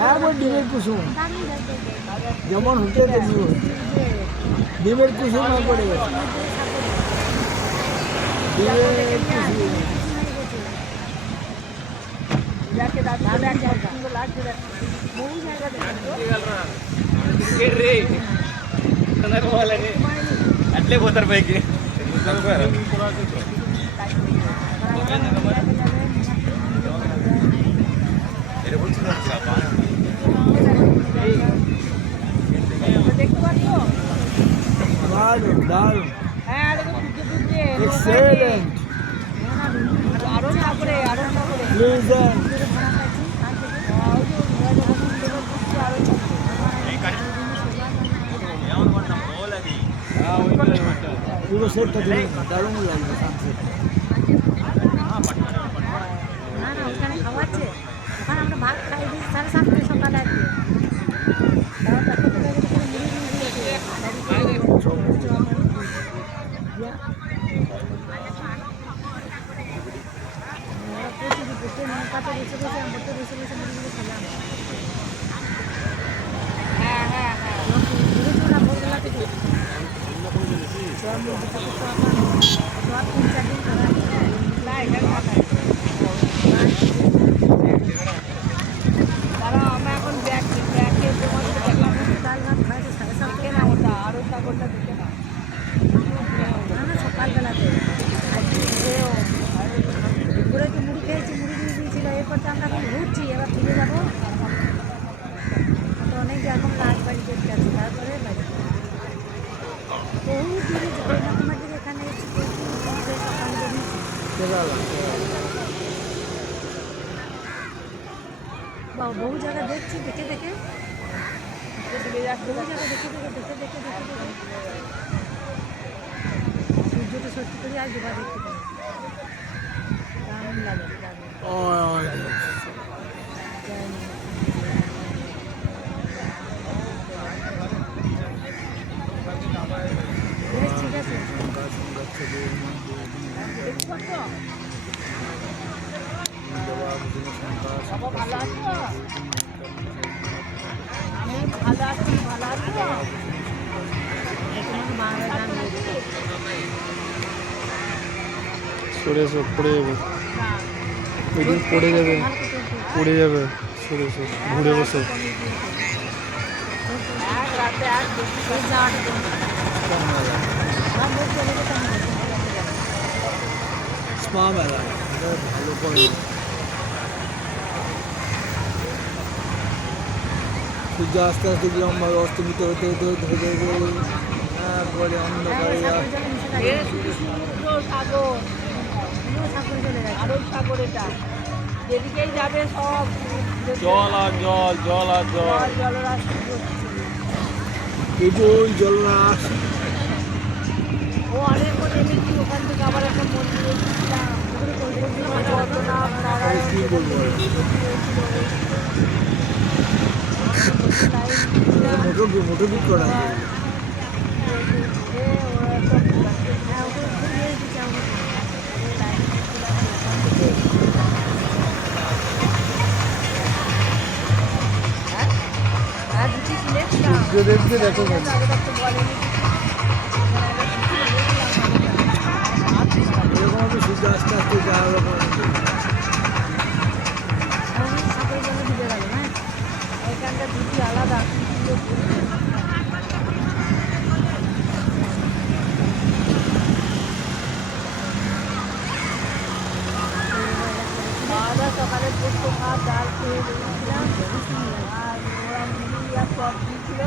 হ্যাঁ ওই ডিমের কুসুম যেমন হচ্ছে তেমনি হচ্ছে ডিমের কুসুম পড়ে গেছে ডিমের কুসুম అట్లే పోతారు పైకి দারুণ দারুণ এক্সেলেন্ট প্লেজেন্ট পুরো সেটটা দিন দারুণ লাগবে সানসেট ওখানে খাওয়াচ্ছে ওখানে আমরা ভাত খাই দিই 7:30 সকালে আসবে সকালবেলাতে দুপুরে তো মুড়ি খেয়েছি মুড়ি দিয়ে দিয়েছিল এরপর তো আমরা এখন ঘুরছি এবার ফিরে যাবো তো অনেক এখন রাজবাড়ি দেখতে আছে তারপরে বাড়ি বহু দূরে কন্যাকুমারীর এখানে এসেছি সকাল বহু জায়গা দেখছি দেখে দেখে বহু জায়গা দেখে সূর্যটা সত্যি করে আর দুবার দেখতে পাই দারুণ লাগে ঠিক আছে ভালো আছো আমি ভালো আছি ভালো আছো বাংলা গান সরে এসো পড়ে যাবে ওইদিন পড়ে যাবে সরে এসো ঘুরে বসো স্পা মেলা ভালো করে সূর্য আস্তে আস্তে লম্বা অস্তমিত হতে হতে হতে হতে পরে অন্ধকারে সাগর এটা যেদিকেই যাবে সব জল আর জল জল আর জল জলরাশি প্রবল জলরাশ ও অনেক দেখেছি ওখান থেকে আবার একটা মন্দিরে কি বলবো মোটো বুক করা দেখতে দেখো এরকম আমি সূর্য আস্তে আস্তে যাওয়ার এখানটা দুটি আলাদা সকালে পোস্ত ভাত ডাল খেয়ে বেরিয়েছিলাম আর ওরা মুড়ি আর চপ দিয়েছিল